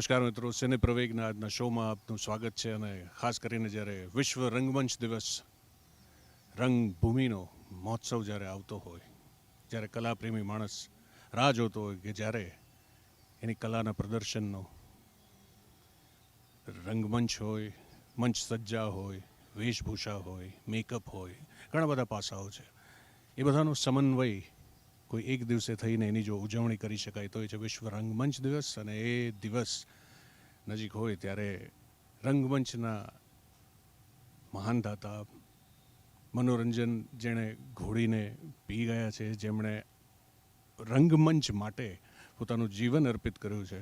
નમસ્કાર મિત્રો, સિને પ્રવેગના આજના શોમાં આપનું સ્વાગત છે અને ખાસ કરીને જ્યારે વિશ્વ રંગમંચ દિવસ રંગભૂમિનો મહોત્સવ જ્યારે આવતો હોય, જ્યારે કલાપ્રેમી માણસ રાહ જોતો હોય કે જ્યારે એની કલાના પ્રદર્શનનો રંગમંચ હોય, મંચ સજ્જા હોય, વેશભૂષા હોય, મેકઅપ હોય, ઘણા બધા પાસાઓ છે. એ બધાનો સમન્વય કોઈ એક દિવસે થઈને એની જો ઉજવણી કરી શકાય, તો એ છે વિશ્વ રંગમંચ દિવસ અને એ દિવસ નજીક હોય ત્યારે રંગમંચના મહાન દાતા મનોરંજન જેણે ઘોડીને પી ગયા છે, જેમણે રંગમંચ માટે પોતાનું જીવન અર્પિત કર્યું છે,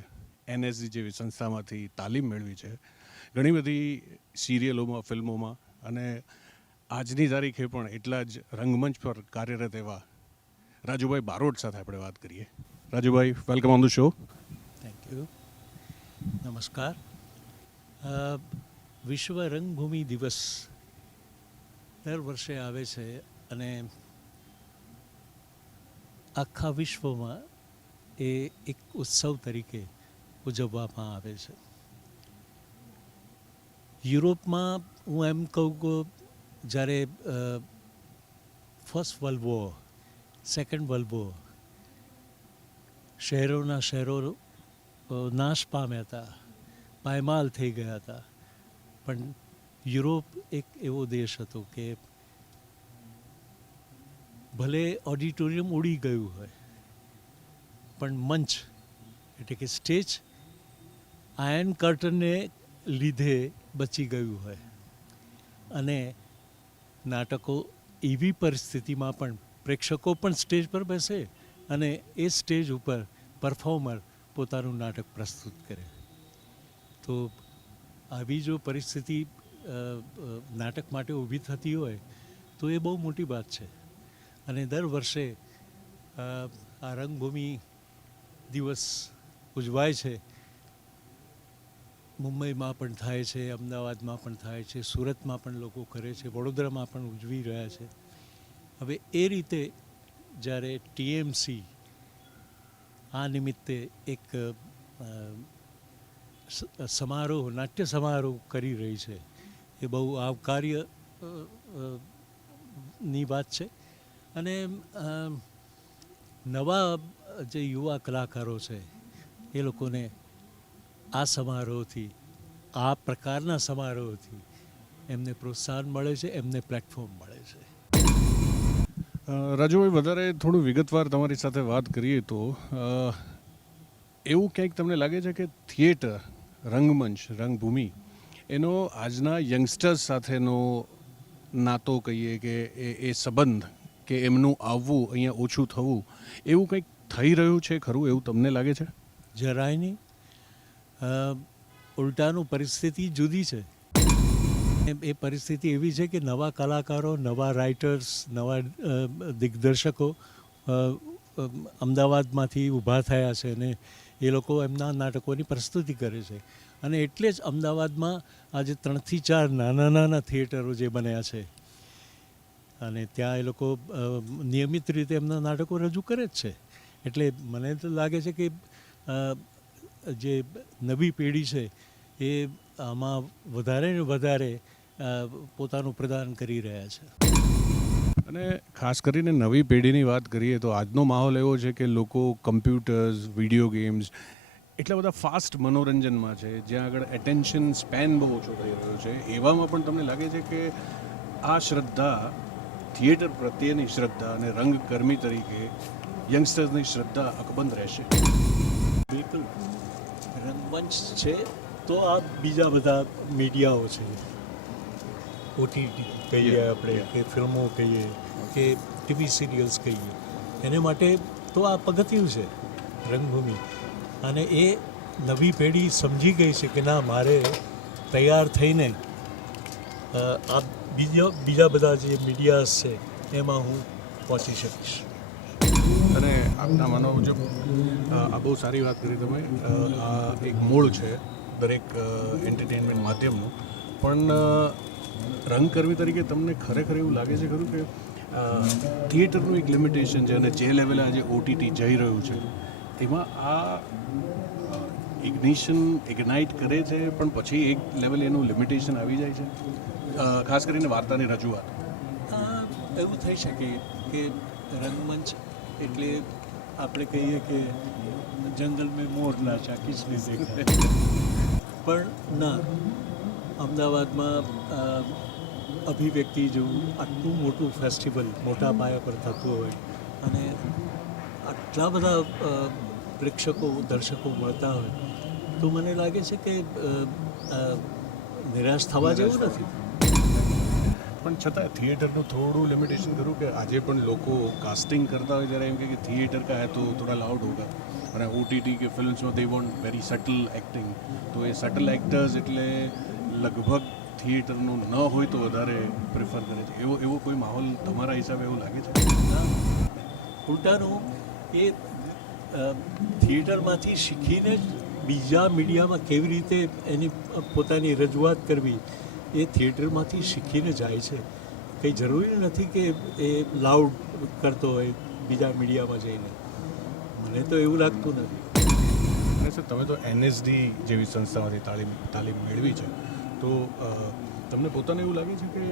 એનએસજી જેવી સંસ્થામાંથી તાલીમ મેળવી છે. ઘણી બધી સિરિયલોમાં, ફિલ્મોમાં અને આજની તારીખે પણ એટલા જ રંગમંચ પર કાર્યરત એવા રાજુભાઈ બારોટ સાથે આપણે વાત કરીએ. Rajubhai welcome on the show thank you નમસ્કાર. વિશ્વ રંગભૂમિ દિવસ દર વર્ષે આવે છે અને આખા વિશ્વમાં એ એક ઉત્સવ તરીકે ઉજવવામાં આવે છે. યુરોપમાં હું એમ કહું કે જ્યારે first world war second war શહેરોના શહેરો નાશ પામ્યા હતા પાયમાલ થઈ ગયા હતા પણ યુરોપ એક એવો દેશ હતો કે ભલે ઓડિટોરિયમ ઉડી ગયું હોય પણ મંચ એટલે કે સ્ટેજ આયર્ન કર્ટનને લીધે બચી ગયું હોય અને નાટકો એવી પરિસ્થિતિમાં પણ પ્રેક્ષકો પણ સ્ટેજ પર બેસે અને એ સ્ટેજ ઉપર પરફોર્મર પોતાનું નાટક પ્રસ્તુત કરે. તો આવી જો પરિસ્થિતિ નાટક માટે ઊભી થતી હોય, તો એ બહુ મોટી વાત છે. અને દર વર્ષે આ રંગભૂમિ દિવસ ઉજવાય છે. મુંબઈમાં પણ થાય છે, અમદાવાદમાં પણ થાય છે, સુરતમાં પણ લોકો કરે છે, વડોદરામાં પણ ઉજવી રહ્યા છે. હવે એ રીતે જ્યારે ટીએમસી આ નિમિત્તે એક સમારોહ, નાટ્ય સમારોહ કરી રહી છે, એ બહુ આવકાર્યની વાત છે. અને નવા જે યુવા કલાકારો છે, એ લોકોને આ સમારોહથી, આ પ્રકારના સમારોહથી એમને પ્રોત્સાહન મળે છે, એમને પ્લેટફોર્મ મળે છે રાજુભાઈ, વધારે થોડું વિગતવાર તમારી સાથે વાત કરીએ તો એવું ક્યાંક તમને લાગે છે કે થિયેટર, રંગમંચ, રંગભૂમિ, એનો આજના યંગસ્ટર્સ સાથેનો નાતો કહીએ કે એ એ સંબંધ કે એમનું આવવું અહીંયા ઓછું થવું, એવું કંઈક થઈ રહ્યું છે ખરું? એવું તમને લાગે છે? જરાય નહીં. ઉલટાનું પરિસ્થિતિ જુદી છે. એ પરિસ્થિતિ એવી છે કે નવા કલાકારો, નવા રાઇટર્સ નવા દિગ્દર્શકો અમદાવાદમાંથી ઊભા થયા છે અને એ લોકો એમના નાટકોની પ્રસ્તુતિ કરે છે. અને એટલે જ અમદાવાદમાં આજે ત્રણથી ચાર નાના નાના થિયેટરો જે બન્યા છે. અને ત્યાં એ લોકો નિયમિત રીતે એમના નાટકો રજૂ કરે જ છે. એટલે મને તો લાગે છે કે જે નવી પેઢી છે એ આમાં વધારે ને વધારે પોતાનું પ્રદાન કરી રહ્યા છે. અને ખાસ કરીને નવી પેઢીની વાત કરીએ તો આજનો માહોલ એવો છે કે લોકો કમ્પ્યુટર્સ વીડિયો ગેમ્સ એટલા બધા ફાસ્ટ મનોરંજનમાં છે જ્યાં આગળ એટેન્શન સ્પેન બહુ ઓછો થઈ રહ્યો છે. એવામાં પણ તમને લાગે છે કે આ શ્રદ્ધા થિયેટર પ્રત્યેની શ્રદ્ધા અને રંગકર્મી તરીકે યંગસ્ટર્સની શ્રદ્ધા અકબંધ રહેશે. બિલકુલ. રંગમંચ છે તો આ બીજા બધા મીડિયાઓ છે. ઓટીટી કહીએ આપણે કે ફિલ્મો કહીએ કે ટીવી સિરિયલ્સ કહીએ. એને માટે તો આ પગથિયું છે રંગભૂમિ. અને એ નવી પેઢી સમજી ગઈ છે કે ના મારે તૈયાર થઈને આ બીજા બીજા બધા જે મીડિયાસ છે એમાં હું પહોંચી શકીશ. અને આપના માનવા મુજબ આ બહુ સારી વાત કરી તમે. આ એક મૂળ છે દરેક એન્ટરટેનમેન્ટ માધ્યમનું. પણ અ, રંગકર્મી તરીકે તમને ખરેખર એવું લાગે છે ખરું કે થિયેટરનું એક લિમિટેશન છે અને જે લેવલે આજે ઓટીટી જઈ રહ્યું છે એમાં આ ઇગ્નિશન ઇગ્નાઇટ કરે છે પણ પછી એક લેવલ એનું લિમિટેશન આવી જાય છે? ખાસ કરીને વાર્તાની રજૂઆત. એવું થઈ શકે કે રંગમંચ એટલે આપણે કહીએ કે જંગલ મેં મોર નાચા કિસને દેખા પણ ના. અમદાવાદમાં અભિવ્યક્તિ જેવું આટલું મોટું ફેસ્ટિવલ મોટા પાયા પર થતું હોય અને આટલા બધા પ્રેક્ષકો દર્શકો મળતા હોય તો મને લાગે છે કે નિરાશ થવા જેવું નથી. પણ છતાં થિયેટરનું થોડું લિમિટેશન કરું કે આજે પણ લોકો કાસ્ટિંગ કરતા હોય જ્યારે એમ કે થિયેટર કા હે તો થોડા લાઉડ હોગા. અને ઓટીટી કે ફિલ્મ્સમાં they want very subtle acting તો એ સટલ એક્ટર્સ એટલે લગભગ થિયેટરનું ન હોય તો વધારે પ્રિફર કરે છે. એવો એવો કોઈ માહોલ તમારા હિસાબે એવું લાગે છે? ઉલટાનું એ થિયેટરમાંથી શીખીને જ બીજા મીડિયામાં કેવી રીતે એની પોતાની રજૂઆત કરવી એ થિયેટરમાંથી શીખીને જાય છે. કંઈ જરૂરી નથી કે એ લાઉડ કરતો હોય બીજા મીડિયામાં જઈને. મને તો એવું લાગતું નથી. અને સર તમે તો એનએસડી જેવી સંસ્થામાંથી તાલીમ તાલીમ મેળવી છે. તો તમને પોતાને એવું લાગે છે કે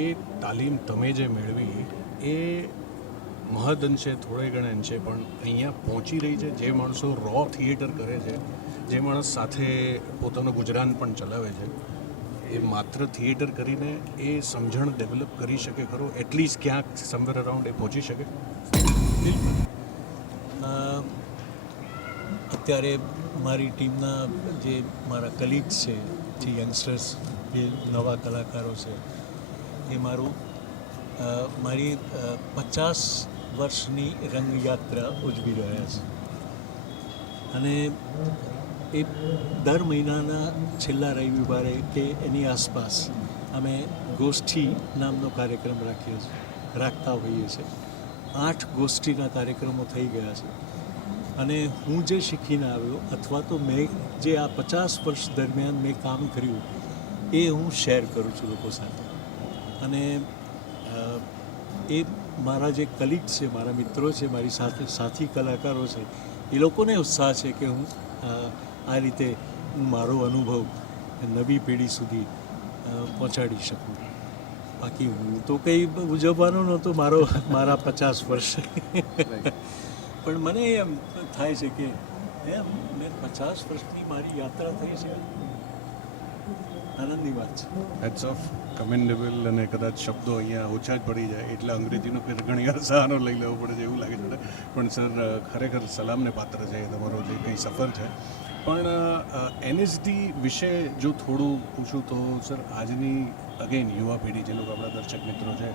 એ તાલીમ તમે જે મેળવી એ મહદ અંશે, થોડે ઘણે અંશે, પણ અહીંયા પહોંચી રહી છે, જે માણસો રો થિયેટર કરે છે, જે માણસ સાથે પોતાનું ગુજરાન પણ ચલાવે છે, એ માત્ર થિયેટર કરીને એ સમજણ ડેવલપ કરી શકે ખરો? એટલીસ્ટ ક્યાંક સમવેર અરાઉન્ડ એ પહોંચી શકે? અત્યારે મારી ટીમના જે મારા કલીગ્સ છે જે યંગસ્ટર્સ જે નવા કલાકારો છે, એ મારું મારી પચાસ વર્ષની રંગયાત્રા ઉજવી રહ્યા છે. અને એ દર મહિનાના છેલ્લા રવિવારે કે એની આસપાસ અમે ગોષ્ઠી નામનો કાર્યક્રમ રાખીએ છીએ, રાખતા હોઈએ છીએ. આઠ ગોષ્ઠીના કાર્યક્રમો થઈ ગયા છે. અને હું જે શીખીને આવ્યો, અથવા તો મેં જે આ પચાસ વર્ષ દરમિયાન મેં કામ કર્યું, એ હું શેર કરું છું લોકો સાથે. અને એ મારા જે કલીગ છે, મારા મિત્રો છે, મારી સાથે સાથી કલાકારો છે, એ લોકોને ઉત્સાહ છે કે હું આ રીતે હું મારો અનુભવ નવી પેઢી સુધી પહોંચાડી શકું. બાકી હું તો કંઈ ઉજવવાનો નહોતો, મારો, મારા પચાસ વર્ષ. પણ મને એમ થાય છે કે, એમ, મેં પચાસ વર્ષની મારી યાત્રા થઈ છે. આનંદની વાત છે. હેડ્સ ઓફ કમેન્ડેબલ અને કદાચ શબ્દો અહીંયા ઓછા જ પડી જાય એટલે અંગ્રેજીનો ફેર ઘણી વાર સહારો લઈ લેવો પડે છે એવું લાગે છે. પણ સર, ખરેખર સલામને પાત્ર છે તમારો જે કંઈ સફર છે. પણ એનએસડી વિશે જો થોડું પૂછું તો સર, આજની અગેન યુવા પેઢી, જે લોકો આપણા દર્શક મિત્રો છે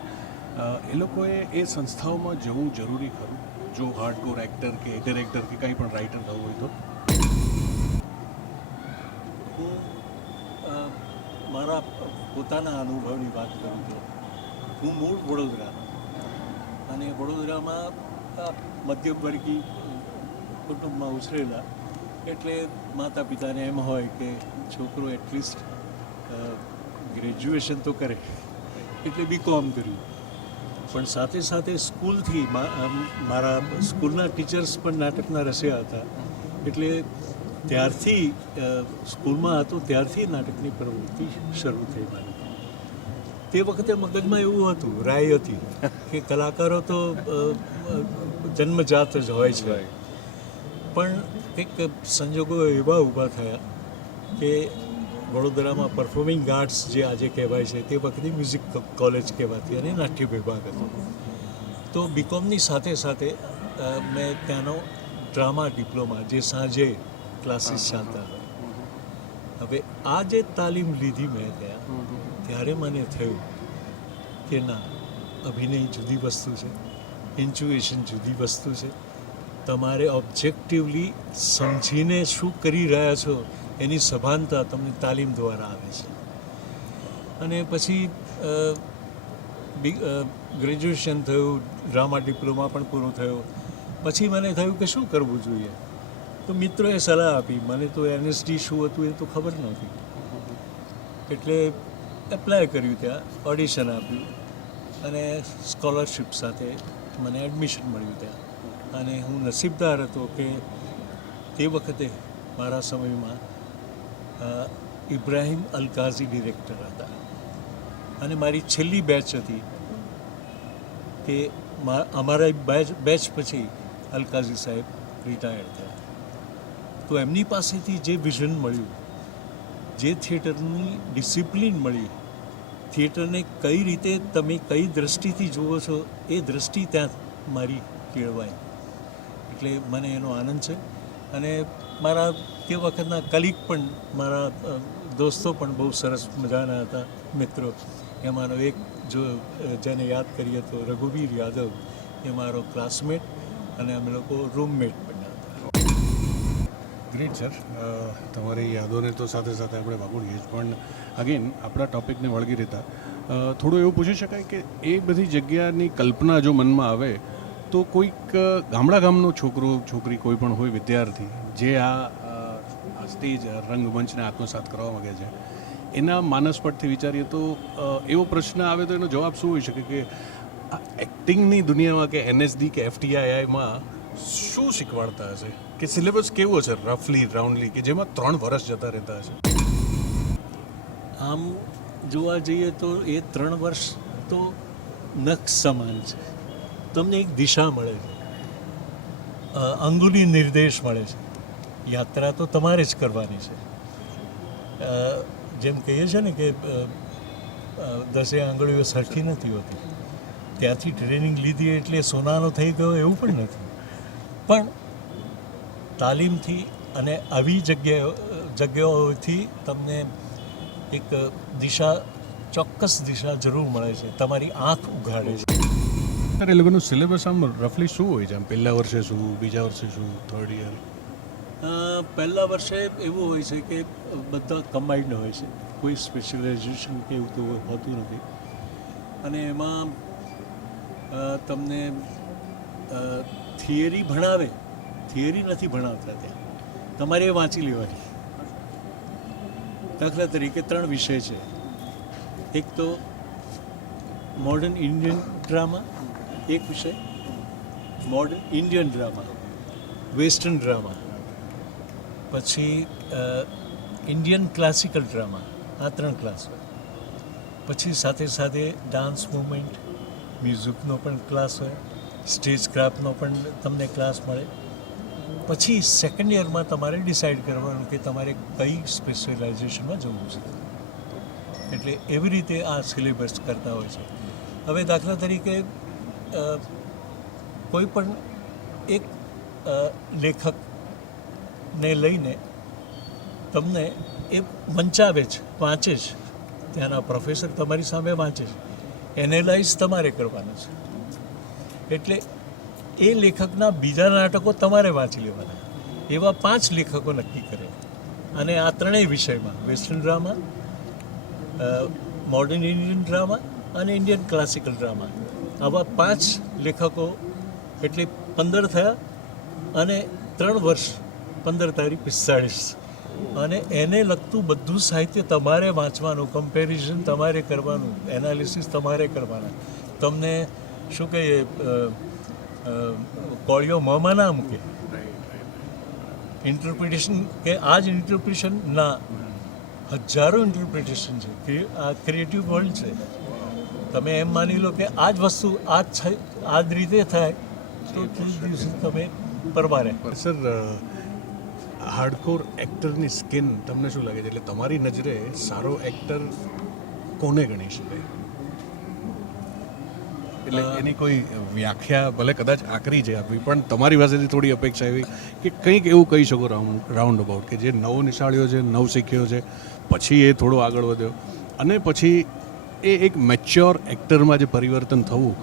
એ લોકોએ એ સંસ્થાઓમાં જવું જરૂરી ખરું? જો હાર્ડકોર એક્ટર કે ડિરેક્ટર કે કંઈ પણ રાઇટર થવું હોય તો? હું મારા પોતાના અનુભવની વાત કરું તો હું મૂળ વડોદરા અને વડોદરામાં મધ્યમવર્ગી કુટુંબમાં ઉછરેલા એટલે માતા પિતાને એમ હોય કે છોકરો એટલીસ્ટ ગ્રેજ્યુએશન તો કરે, એટલે બી કોમ કર્યું. પણ સાથે સાથે સ્કૂલથી મારા સ્કૂલના ટીચર્સ પણ નાટકના રસ્યા હતા. એટલે ત્યારથી સ્કૂલમાં હતો ત્યારથી નાટકની પ્રવૃત્તિ શરૂ થઈ મારી. તે વખતે મગજમાં એવું હતું રાય હતી કે કલાકારો તો જન્મજાત જ હોય છે. પણ એક સંજોગો એવા ઊભા થયા કે વડોદરામાં પરફોર્મિંગ આર્ટ્સ જે આજે કહેવાય છે તે વખતે મ્યુઝિક કોલેજ કહેવાતી અને નાટ્ય વિભાગ હતો. તો બીકોમની સાથે સાથે મેં ત્યાંનો ડ્રામા ડિપ્લોમા જે સાંજે ક્લાસીસ ચાલતા હવે આ જે તાલીમ લીધી મેં ત્યાં ત્યારે મને થયું કે ના અભિનય જુદી વસ્તુ છે ઇન્ચ્યુએશન જુદી વસ્તુ છે. તમારે ઓબ્જેક્ટિવલી સમજીને શું કરી રહ્યા છો એની સભાનતા તમને તાલીમ દ્વારા આવે છે. અને પછી ગ્રેજ્યુએશન થયું ડ્રામા ડિપ્લોમા પણ પૂરો થયો. પછી મને થયું કે શું કરવું જોઈએ? તો મિત્રોએ સલાહ આપી. મને તો એનએસડી શું હતું એ તો ખબર નહોતી. એટલે એપ્લાય કર્યું ત્યાં ઓડિશન આપ્યું અને સ્કોલરશિપ સાથે મને એડમિશન મળ્યું ત્યાં. અને હું નસીબદાર હતો કે તે વખતે મારા સમયમાં ઇબ્રાહિમ અલકાઝી ડિરેક્ટર હતા. અને મારી છેલ્લી બેચ હતી તે અમારા બેચ બેચ પછી અલકાઝી સાહેબ રિટાયર થયા. તો એમની પાસેથી જે વિઝન મળ્યું, જે થિયેટરની ડિસિપ્લિન મળી થિયેટરને કઈ રીતે તમે કઈ દ્રષ્ટિથી જુઓ છો એ દ્રષ્ટિ ત્યાં મારી કેળવાય એટલે મને એનો આનંદ છે. અને મારા તે વખતના કલીગ પણ, મારા દોસ્તો પણ બહુ સરસ મજાના હતા, મિત્રો. એમાંનો એક જો જેને યાદ કરીએ તો રઘુવીર યાદવ, એ મારો ક્લાસમેટ અને અમે લોકો રૂમમેટ પણ હતા. ગ્રેટ સર તમારી યાદોને તો સાથે સાથે આપણે વાગોડીએ જ, પણ અગેન આપણા ટોપિકને વળગી રહેતા. થોડું એવું પૂછી શકાય કે એ બધી જગ્યાની કલ્પના જો મનમાં આવે તો કોઈક ગામડા ગામનો છોકરો, છોકરી કોઈ પણ હોય, વિદ્યાર્થી, જે આ સ્ટેજ રંગમંચને આત્મસાત કરવા માગે છે, એના માનસપટથી વિચારીએ તો એવો પ્રશ્ન આવે તો એનો જવાબ શું હોઈ શકે કે, આ એક્ટિંગની દુનિયામાં કે એનએસડી કે એફટીઆઈઆઈમાં શું શીખવાડતા હશે? કે સિલેબસ કેવો છે, રફલી, રાઉન્ડલી, કે જેમાં ત્રણ વર્ષ જતા રહેતા હશે? આમ જોવા જઈએ તો એ ત્રણ વર્ષ તો નખ સમાન છે. તમને એક દિશા મળે છે. અંગુલી નિર્દેશ મળે છે. યાત્રા તો તમારે જ કરવાની છે. જેમ કહીએ છે ને કે દસે આંગળીઓ સરખી નથી હોતી. ત્યાંથી ટ્રેનિંગ લીધી એટલે સોનાનો થઈ ગયો એવું પણ નથી. પણ તાલીમથી અને આવી જગ્યાઓ, જગ્યાઓથી તમને એક દિશા, ચોક્કસ દિશા જરૂર મળે છે. તમારી આંખ ઉઘાડે છે. સર એ લોકોનું સિલેબસ આમ રફલી શું હોય છે? આમ પહેલા વર્ષે શું, બીજા વર્ષે શું થર્ડ યર પહેલા વર્ષે એવું હોય છે કે બધા કમ્બાઈન્ડ હોય છે. કોઈ સ્પેશિયલાઇઝેશન કે એવું તો હોતું નથી. અને એમાં તમને થિયરી ભણાવે. થિયરી નથી ભણાવતા ત્યાં. તમારે એ વાંચી લેવાની. દાખલા તરીકે ત્રણ વિષય છે. એક તો મોડર્ન ઇન્ડિયન ડ્રામા એક વિષય modern Indian drama western drama પછી ઇન્ડિયન ક્લાસિકલ ડ્રામા આ ત્રણ ક્લાસ હોય. પછી સાથે સાથે ડાન્સ મુવમેન્ટ મ્યુઝિકનો પણ ક્લાસ હોય. સ્ટેજ ક્રાફ્ટનો પણ તમને ક્લાસ મળે. પછી સેકન્ડ યરમાં તમારે ડિસાઈડ કરવાનું કે તમારે કઈ સ્પેશિયલાઇઝેશનમાં જવું છે. એટલે એવી રીતે આ સિલેબસ કરતા હોય છે. હવે દાખલા તરીકે કોઈ પણ એક લેખકને લઈને તમને એ વંચાવે છે, વાંચે છે. ત્યાંના પ્રોફેસર તમારી સામે વાંચે છે. એનેલાઇઝ તમારે કરવાનું છે. એટલે એ લેખકના બીજા નાટકો તમારે વાંચી લેવાના. એવા પાંચ લેખકો નક્કી કરે અને આ ત્રણેય વિષયમાં western drama modern Indian drama અને ઇન્ડિયન ક્લાસિકલ ડ્રામા આવા પાંચ લેખકો એટલે પંદર થયા અને ત્રણ વર્ષ પંદર તારીખ પિસ્તાળીસ. અને એને લગતું બધું સાહિત્ય તમારે વાંચવાનું કમ્પેરિઝન તમારે કરવાનું એનાલિસિસ તમારે કરવાના. તમને શું કહીએ કોળીઓ મોંમાં ના મૂકે. ઇન્ટરપ્રિટેશન કે આ જ ઇન્ટરપ્રિટેશન ના. હજારો ઇન્ટરપ્રિટેશન છે. આ ક્રિએટિવ વર્લ્ડ છે. તમે એમ માની લો કે આ જ વસ્તુ આ જ આ જ રીતે થાય તો તે જ દિવસે તમે પરવારે સર હાર્ડકોર એક્ટરની સ્કિન તમને શું લાગે છે? એટલે તમારી નજરે સારો એક્ટર કોને ગણી શકાય એટલે એની કોઈ વ્યાખ્યા ભલે કદાચ આકરી છે આપવી પણ તમારી પાસેથી થોડી અપેક્ષા એવી કે કંઈક એવું કહી શકો રાઉન્ડ રાઉન્ડ અબાઉટ કે જે નવો નિશાળ્યો છે નવ શીખ્યો છે પછી એ થોડો આગળ વધ્યો. અને પછી એ એક મેચ્યોર એક્ટરમાં જે પરિવર્તન થવું,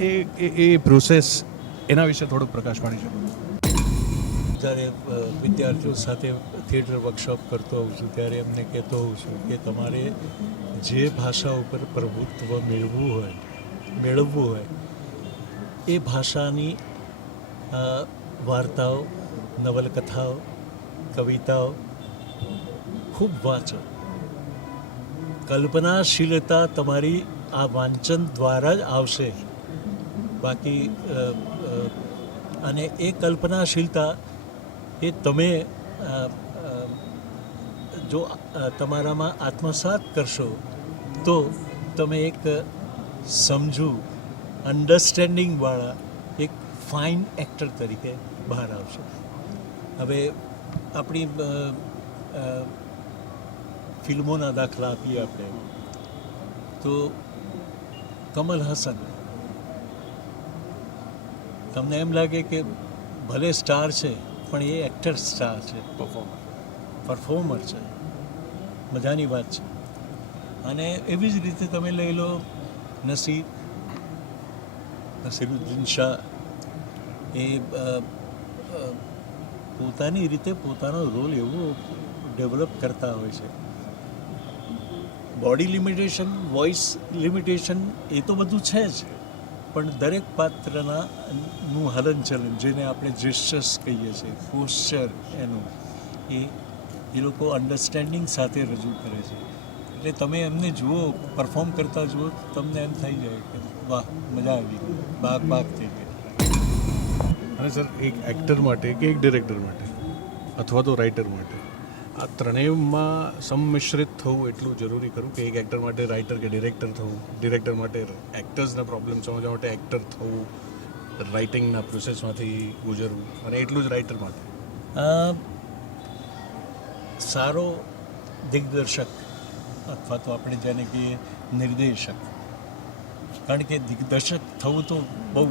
એ, એ- એ પ્રોસેસ એના વિશે થોડોક પ્રકાશ પાડી શકો. જ્યારે વિદ્યાર્થીઓ સાથે થિયેટર વર્કશોપ કરતો હોઉં છું, ત્યારે એમને કહેતો હોઉં છું કે તમારે જે ભાષા ઉપર પ્રભુત્વ મેળવવું હોય મેળવવું હોય, એ ભાષાની વાર્તાઓ, નવલકથાઓ, કવિતાઓ ખૂબ વાંચો. કલ્પનાશીલતા તમારી આ વાંચન દ્વારા જ આવશે. બાકી અને એ કલ્પનાશીલતા એ તમે જો તમારામાં આત્મસાત કરશો, તો તમે એક સમજુ અન્ડરસ્ટેન્ડિંગવાળા એક ફાઇન એક્ટર તરીકે બહાર આવશો. હવે આપણી ફિલ્મોના દાખલા આપીએ આપણે. તો કમલ હસન. તમને એમ લાગે કે ભલે સ્ટાર છે પણ એ એક્ટર સ્ટાર છે. પરફોર્મર છે. મજાની વાત છે. અને એવી જ રીતે તમે લઈ લો નસીર. નસીરુદ્દીન શાહ. એ પોતાની રીતે પોતાનો રોલ એવો ડેવલપ કરતા હોય છે. બોડી લિમિટેશન વોઇસ લિમિટેશન એ તો બધું છે જ. પણ દરેક પાત્રના નું હલનચલન, જેને આપણે જેસ્ચર્સ કહીએ છીએ પોસ્ચર એનું, એ એ લોકો અન્ડરસ્ટેન્ડિંગ સાથે રજૂ કરે છે. એટલે તમે એમને જુઓ પરફોર્મ કરતા જુઓ, તમને એમ થઈ જાય કે વાહ, મજા આવી ગઈ બાગ બાગ થઈ ગઈ અને સર, એક એક્ટર માટે કે એક ડિરેક્ટર માટે? અથવા તો રાઇટર માટે? આ ત્રણેયમાં સંમિશ્રિત થવું એટલું જરૂરી ખરું કે એક એક્ટર માટે રાઇટર કે ડિરેક્ટર થવું? ડિરેક્ટર માટે એક્ટર્સના પ્રોબ્લેમ સમજવા માટે એક્ટર થવું રાઇટિંગના પ્રોસેસમાંથી ગુજરવું અને એટલું જ રાઇટર માટે. સારો દિગ્દર્શક અથવા તો આપણે જેને કહીએ નિર્દેશક. કારણ કે દિગ્દર્શક થવું તો બહુ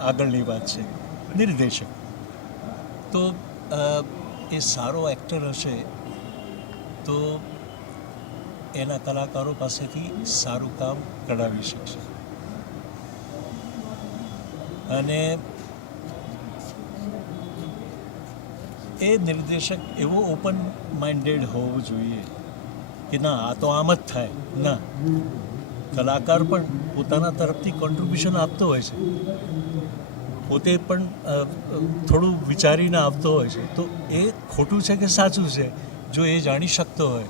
આગળની વાત છે. નિર્દેશક. તો એ સારો એક્ટર હશે તો એના કલાકારો પાસેથી સારું કામ કઢાવી શકશે. અને એ નિર્દેશક એવો ઓપન માઇન્ડેડ હોવો જોઈએ કે ના, આ તો આમ જ થાય. ના. કલાકાર પણ પોતાના તરફથી કોન્ટ્રીબ્યુશન આપતો હોય છે. પોતે પણ થોડું વિચારીને આપતો હોય છે. તો એ ખોટું છે કે સાચું છે? જો એ જાણી શકતો હોય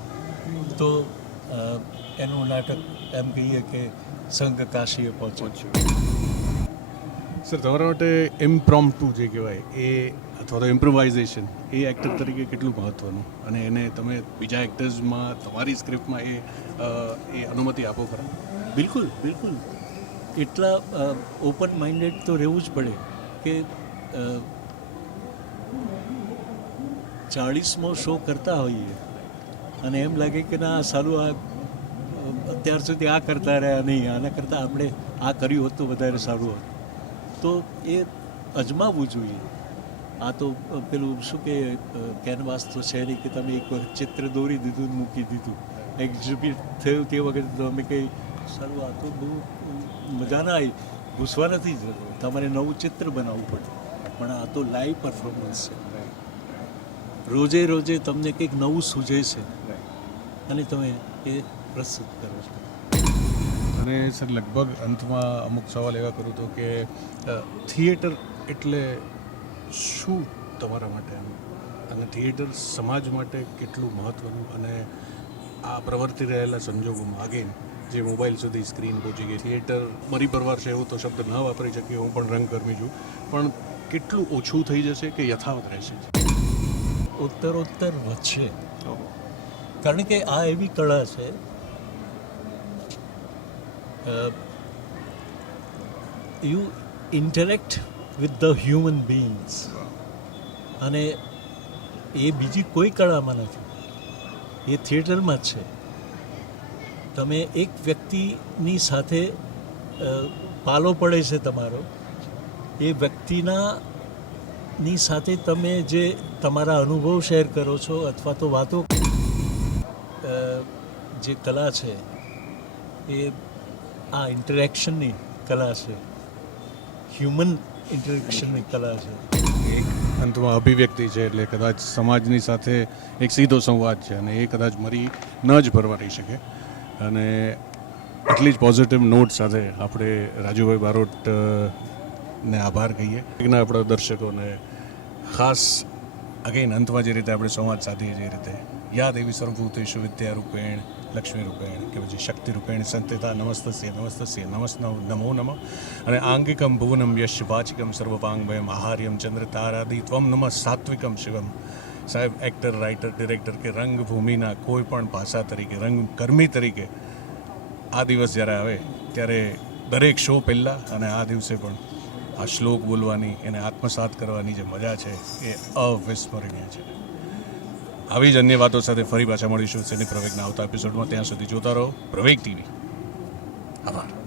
તો એનું નાટક એમ કહીએ કે સંઘ કાશીએ પહોંચ્યું. સર તમારા માટે ઇમ્પ્રોમ્પ્ટુ જે કહેવાય એ અથવા તો ઇમ્પ્રોવાઇઝેશન એ એક્ટર તરીકે કેટલું મહત્ત્વનું અને એને તમે બીજા એક્ટર્સમાં તમારી સ્ક્રિપ્ટમાં એ એ અનુમતિ આપો ખરા? બિલકુલ બિલકુલ. એટલા ઓપન માઇન્ડેડ તો રહેવું જ પડે કે ચાળીસમો શો કરતા હોઈએ. અને એમ લાગે કે ના સારું આ, અત્યાર સુધી આ કરતા રહ્યા નહીં, આના કરતાં આપણે આ કર્યું હોત તો વધારે સારું હોત. તો એ અજમાવવું જોઈએ. આ તો પેલું શું કે કેનવાસ તો છે નહીં કે તમે એક ચિત્ર દોરી દીધું મૂકી દીધું. એક્ઝિબિટ થયું તે વખતે અમે કંઈ, સારું, આ તો બહુ મજા ના આવી. ઘૂસવા નથી જતો. તમારે નવું ચિત્ર બનાવવું પડે. પણ આ તો લાઈવ પરફોર્મન્સ છે. રોજે રોજે તમને કંઈક નવું સૂજે છે. અને તમે એ પ્રસ્તુત કરો છો. અને સર લગભગ અંતમાં અમુક સવાલ એવા કરું તો કે થિયેટર એટલે શું તમારા માટે એમ? અને થિયેટર સમાજ માટે કેટલું મહત્ત્વનું અને આ પ્રવર્તી રહેલા સંજોગોમાં અગેન જે મોબાઈલ સુધી સ્ક્રીન પહોંચી ગઈ. થિયેટર મરી પરવાર છે એવો તો શબ્દ ન વાપરી શકીએ હું પણ રંગકર્મી છું. પણ કેટલું ઓછું થઈ જશે કે યથાવત રહેશે? ઉત્તરોત્તર વધશે. કારણ કે આ એવી કળા છે you interact with the human beings અને એ બીજી કોઈ કળામાં નથી. એ થિયેટરમાં જ છે. તમે એક વ્યક્તિની સાથે પાલો પડે છે તમારો. એ વ્યક્તિના ની સાથે તમે જે તમારા અનુભવ શેર કરો છો અથવા તો વાતો જે કલા છે, એ આ ઇન્ટરેક્શનની કલા છે. હ્યુમન ઇન્ટરેક્શનની કલા છે. એક અંતમાં અભિવ્યક્તિ છે એટલે કદાચ સમાજની સાથે એક સીધો સંવાદ છે અને એ કદાચ મરી ન જ ભરવાઈ શકે. અને એટલી જ પોઝિટિવ નોટ સાથે આપણે રાજુભાઈ બારોટ ને આભાર કહીએ. આપણા દર્શકોને ખાસ અગેન અંતમાં જે રીતે આપણે સંવાદ સાધીએ જે રીતે યાદ એવી સર્વભૂતેષુ વિદ્યા રૂપેણ, લક્ષ્મી રૂપેણ કે પછી શક્તિ રૂપેણ, સંતતા, નમસ્તસ્ય નમસ્તસ્ય નમસ્ નમો, નમઃ અને આંગિકમ ભુવનમ યશ વાચિકમ સર્વપાંગમયમ આહાર્યમ ચંદ્ર તારાદિ ત્વમ નમઃ સાત્વિકમ શિવમ. સાહેબ એક્ટર રાઇટર ડિરેક્ટર કે રંગભૂમિના કોઈ પણ ભાષા તરીકે, રંગકર્મી તરીકે આ દિવસ જ્યારે આવે, ત્યારે દરેક શો પહેલાં અને આ દિવસે પણ આ શ્લોક બોલવાની, એને આત્મસાત કરવાની જે મજા છે, એ અવિસ્મરણીય છે. આવી જ અન્ય વાતો સાથે ફરી પાછા મળીશું. સિને પ્રવેગના આવતા એપિસોડમાં ત્યાં સુધી જોતા રહો પ્રવેગ ટીવી. આભાર.